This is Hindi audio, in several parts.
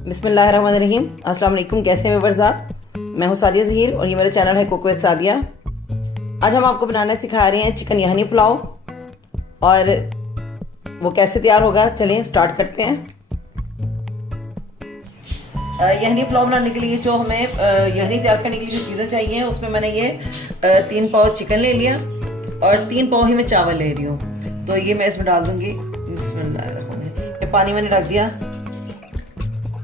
बिस्मिल्लाहिर्रहमानिर्रहीम। अस्सलाम वालेकुम। कैसे हैं व्यूअर्स आप? मैं हूं सादिया ज़हीर और ये मेरा चैनल है कुक विद सादिया। आज हम आपको बनाना सिखा रहे हैं चिकन यखनी पुलाव, और वो कैसे तैयार होगा चलिए स्टार्ट करते हैं। यखनी पुलाव बनाने के लिए जो हमें यखनी तैयार करने के लिए जो चीज़ें चाहिए उसमें मैंने ये 3 पाव चिकन ले लिया और 3 पाव ही मैं चावल ले रही हूँ। तो ये मैं इसमें डाल दूंगी। बिस्मिल्लाह। ये पानी मैंने रख दिया,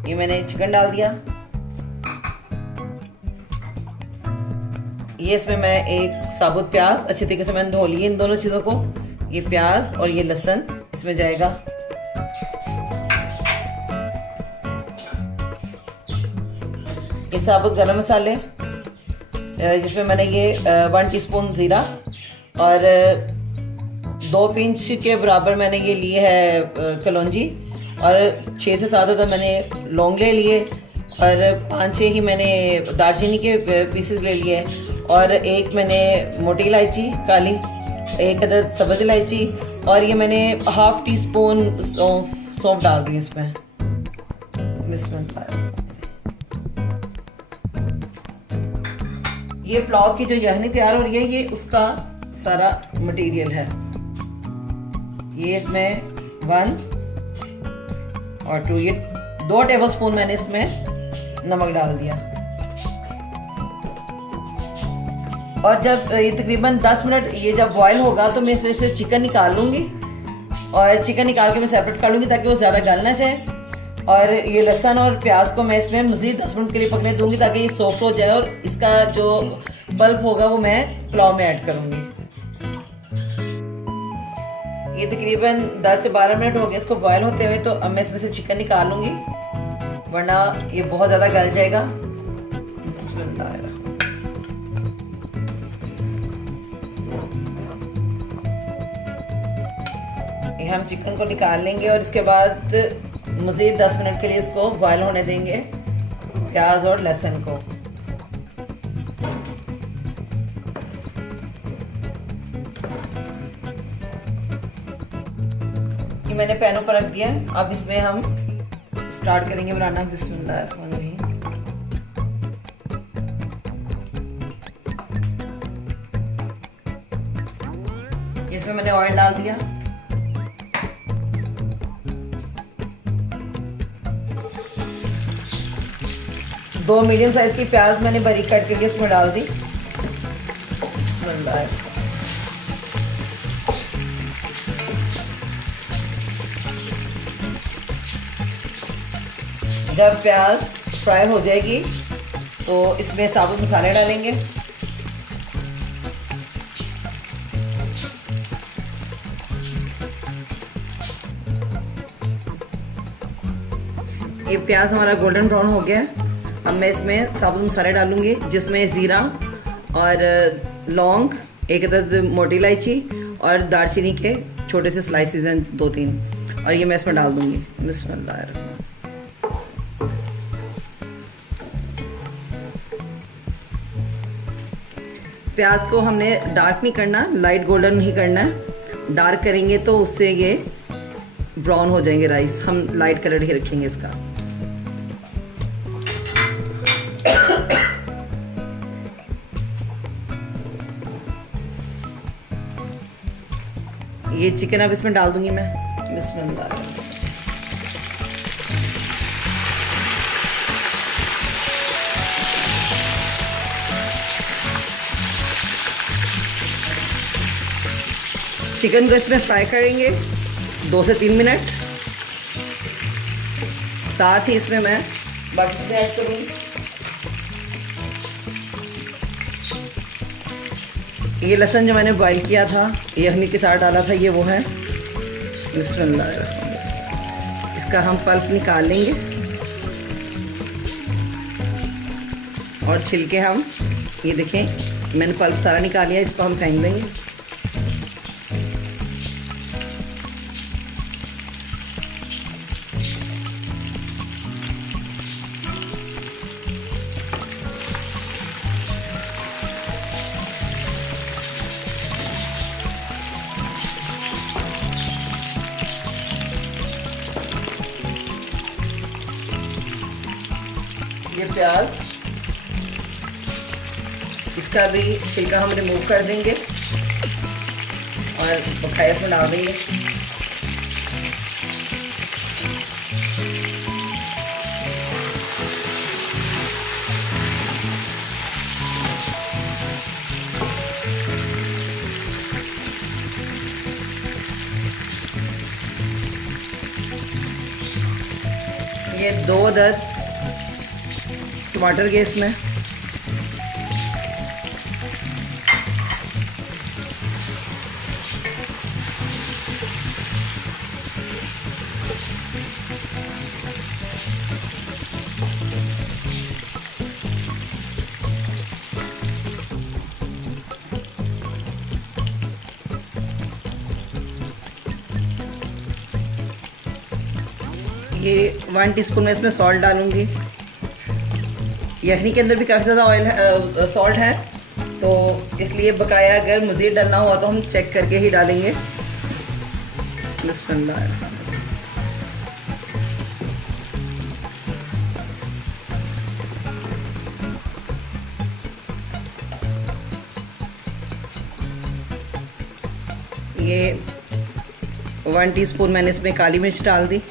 ये मैंने चिकन डाल दिया। ये इसमें मैं एक साबुत प्याज अच्छे तरीके से मैंने धो ली इन दोनों चीज़ों को। ये प्याज और ये लहसुन इसमें जाएगा। ये साबुत गरम मसाले जिसमें मैंने ये 1 टीस्पून ज़ीरा और 2 पिंच के बराबर मैंने ये लिए है कलौंजी और 6 से 7 अदद मैंने लौंग ले लिए और 5-6 ही मैंने दालचीनी के पीसेस ले लिए और एक मैंने मोटी इलायची काली, 1 अदद सब्ज़ इलायची और ये मैंने 1/2 टीस्पून सौंफ डाल रही हूँ इसमें। ये पुलाव की जो यखनी तैयार हो रही है ये उसका सारा मटेरियल है। ये इसमें 1 और 2, ये 2 टेबलस्पून मैंने इसमें नमक डाल दिया। और जब ये तकरीबन 10 मिनट ये जब बॉयल होगा तो मैं इसमें से चिकन निकाल लूँगी और चिकन निकाल के मैं सेपरेट कर लूँगी ताकि वो ज़्यादा गल ना जाए। और ये लहसुन और प्याज को मैं इसमें मज़ीद 10 मिनट के लिए पकने दूँगी ताकि ये सॉफ्ट हो जाए और इसका जो पल्प होगा वो मैं पुलाव में ऐड करूँगी। ये तकरीबन 10 से 12 मिनट हो गए इसको बॉयल होते हुए, तो अब मैं इसमें से चिकन निकाल लूँगी वरना ये बहुत ज़्यादा गल जाएगा। ये हम चिकन को निकाल लेंगे और इसके बाद मज़ीद 10 मिनट के लिए इसको बॉयल होने देंगे प्याज और लहसुन को। ये मैंने पैनों पर रख दिया। अब इसमें हम स्टार्ट करेंगे बनाना। बिस्मिल्लाहिर्रहमानिर्रहीम। इसमें मैंने ऑयल डाल दिया। दो मीडियम साइज की प्याज मैंने बारीक कट करके इसमें डाल दी। बिस्मिल्लाह। जब प्याज फ्राई हो जाएगी तो इसमें साबुत मसाले डालेंगे। ये प्याज हमारा गोल्डन ब्राउन हो गया है। अब मैं इसमें साबुत मसाले डालूंगी जिसमें ज़ीरा और लौंग, 1 अदद मोटी इलायची और दालचीनी के छोटे से स्लाइसेस हैं 2-3, और ये मैं इसमें डाल दूंगी। बिस्मिल्लाह। प्याज को हमने डार्क नहीं करना, लाइट गोल्डन ही करना है। डार्क करेंगे तो उससे ये ब्राउन हो जाएंगे राइस। हम लाइट कलर ही रखेंगे इसका। ये चिकन अब इसमें डाल दूंगी मैं। बिस्मिल्लाह। चिकन को इसमें फ्राई करेंगे 2 से 3 मिनट। साथ ही इसमें मैं बाकी चीज़ें ऐड करूँगी। ये लहसुन जो मैंने बॉईल किया था यखनी के साथ डाला था, ये वो है। बिस्मिल्लाह। इसका हम पल्प निकाल लेंगे और छिलके हम, ये देखें मैंने पल्प सारा निकाल लिया, इसको हम फेंक देंगे। ये प्याज, इसका भी छिलका हम रिमूव कर देंगे और बकाया इसमें डाल देंगे। ये 2 अदद टमाटर के इसमें, ये 1 टीस्पून में इसमें सॉल्ट डालूंगी। यखनी के अंदर भी काफ़ी ज़्यादा ऑयल सॉल्ट है, तो इसलिए बकाया अगर मज़ीद डालना हुआ तो हम चेक करके ही डालेंगे। बिस्मिल्लाह। ये 1 टीस्पून मैंने इसमें काली मिर्च डाल दी।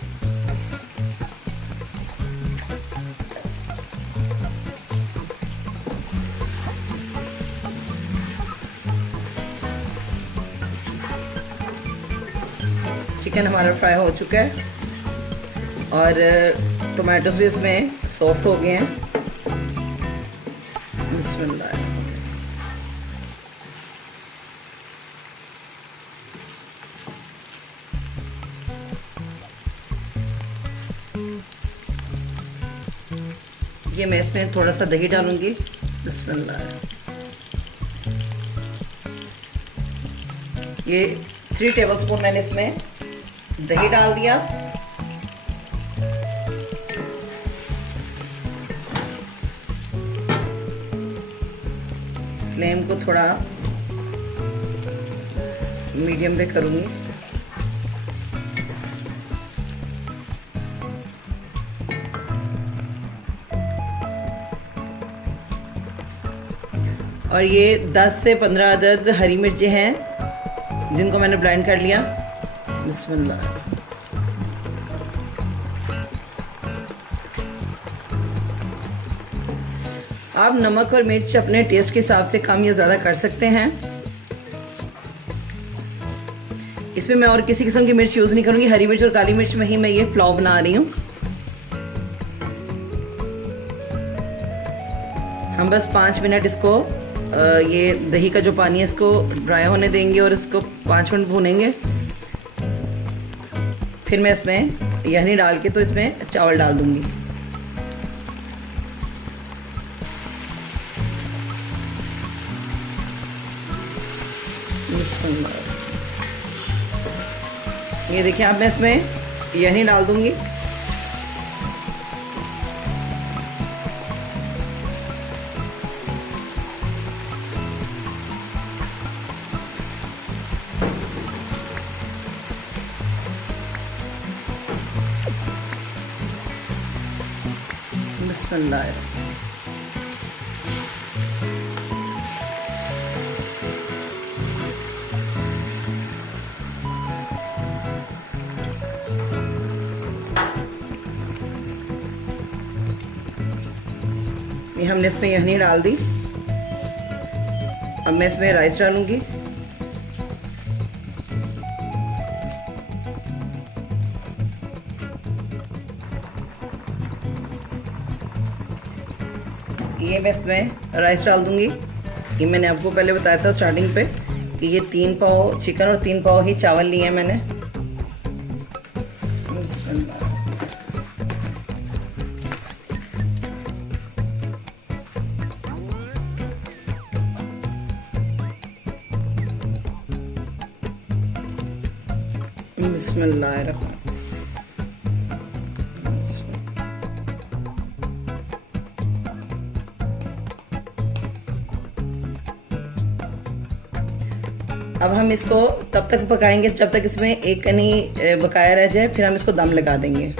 चिकन हमारा फ्राई हो चुका है और टोमेटोज भी इसमें सॉफ्ट हो गए हैं। बिस्मिल्लाह। ये मैं इसमें थोड़ा सा दही डालूंगी। बिस्मिल्लाह। ये 3 टेबलस्पून मैंने इसमें दही डाल दिया। फ्लेम को थोड़ा मीडियम पे करूंगी। और ये 10 से 15 अदद हरी मिर्चें हैं जिनको मैंने ब्लेंड कर लिया। बिस्मिल्लाह। आप नमक और मिर्च अपने टेस्ट के हिसाब से कम या ज़्यादा कर सकते हैं। इसमें मैं और किसी किस्म की मिर्च यूज़ नहीं करूंगी, हरी मिर्च और काली मिर्च में ही मैं ये पुलाव बना रही हूँ। हम बस 5 मिनट इसको ये दही का जो पानी है इसको ड्राई होने देंगे और इसको 5 मिनट भूनेंगे। फिर मैं इसमें यखनी डाल के तो इसमें चावल डाल दूंगी। ये देखिए, अब मैं इसमें यखनी डाल दूंगी। बिस्मिल्लाह। ये हमने इसमें यखनी डाल दी। अब मैं इसमें राइस डालूंगी। ये मैं इसमें राइस डाल दूंगी। ये मैंने आपको पहले बताया था स्टार्टिंग पे कि ये 3 पाव चिकन और 3 पाव ही चावल लिए हैं मैंने। बिस्मिल्लाह। अब हम इसको तब तक पकाएंगे जब तक इसमें एक कनी बकाया रह जाए, फिर हम इसको दम लगा देंगे।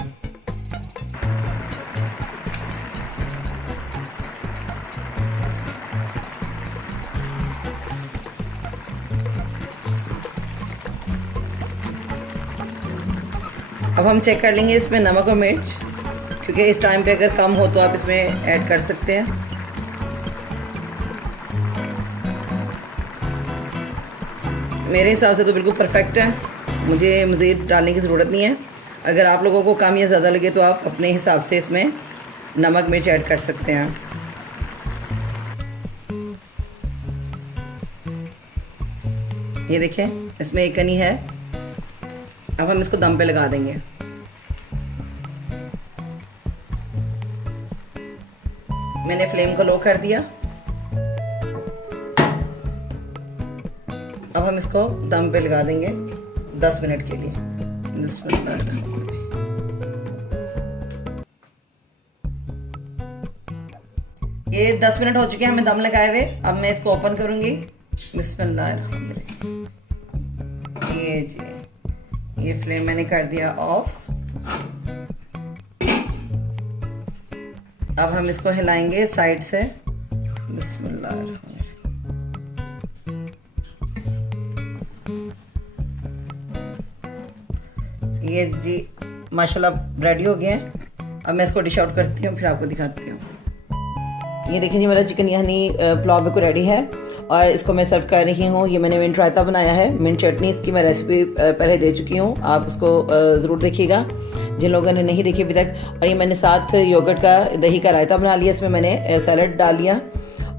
अब हम चेक कर लेंगे इसमें नमक और मिर्च, क्योंकि इस टाइम पे अगर कम हो तो आप इसमें ऐड कर सकते हैं। मेरे हिसाब से तो बिल्कुल परफेक्ट है, मुझे मज़ीद डालने की ज़रूरत नहीं है। अगर आप लोगों को कम या ज़्यादा लगे तो आप अपने हिसाब से इसमें नमक मिर्च ऐड कर सकते हैं। ये देखें, इसमें एक कनी है। अब हम इसको दम पे लगा देंगे। मैंने फ्लेम को लो कर दिया। अब हम इसको दम पे लगा देंगे 10 मिनट के लिए। ये 10 मिनट हो चुके हैं हमें दम लगाए हुए। अब मैं इसको ओपन करूंगी। बिस्मिल्लाह। ये जी, ये फ्लेम मैंने कर दिया ऑफ। अब हम इसको हिलाएंगे साइड से। बिस्मिल्लाह। ये जी माशाल्लाह रेडी हो गए हैं। अब मैं इसको डिश आउट करती हूँ, फिर आपको दिखाती हूँ। ये देखिए जी, मेरा चिकन यानी पुलाव बिल्कुल रेडी है और इसको मैं सर्व कर रही हूँ। ये मैंने मिंट रायता बनाया है, मिंट चटनी, इसकी मैं रेसिपी पहले दे चुकी हूँ, आप उसको ज़रूर देखिएगा जिन लोगों ने नहीं देखी अभी तक। और ये मैंने साथ योगर्ट का दही का रायता बना लिया, इसमें मैंने सैलड डाल लिया।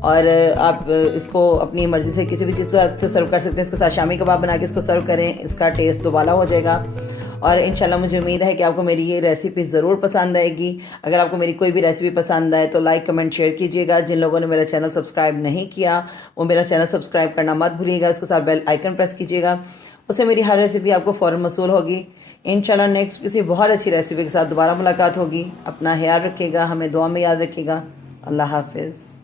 और आप इसको अपनी मर्ज़ी से किसी भी चीज़ के साथ सर्व कर सकते हैं। इसके साथ शामी कबाब बना के इसको सर्व करें, इसका टेस्ट दोबाला हो जाएगा। और इंशाल्लाह मुझे उम्मीद है कि आपको मेरी ये रेसिपी ज़रूर पसंद आएगी। अगर आपको मेरी कोई भी रेसिपी पसंद आए तो लाइक कमेंट शेयर कीजिएगा। जिन लोगों ने मेरा चैनल सब्सक्राइब नहीं किया वो मेरा चैनल सब्सक्राइब करना मत भूलिएगा। उसके साथ बेल आइकन प्रेस कीजिएगा, उससे मेरी हर रेसिपी आपको फ़ौरन मसूल होगी। इंशाल्लाह नेक्स्ट किसी बहुत अच्छी रेसिपी के साथ दोबारा मुलाकात होगी। अपना ख्याल रखिएगा, हमें दुआ में याद रखिएगा। अल्लाह हाफिज़।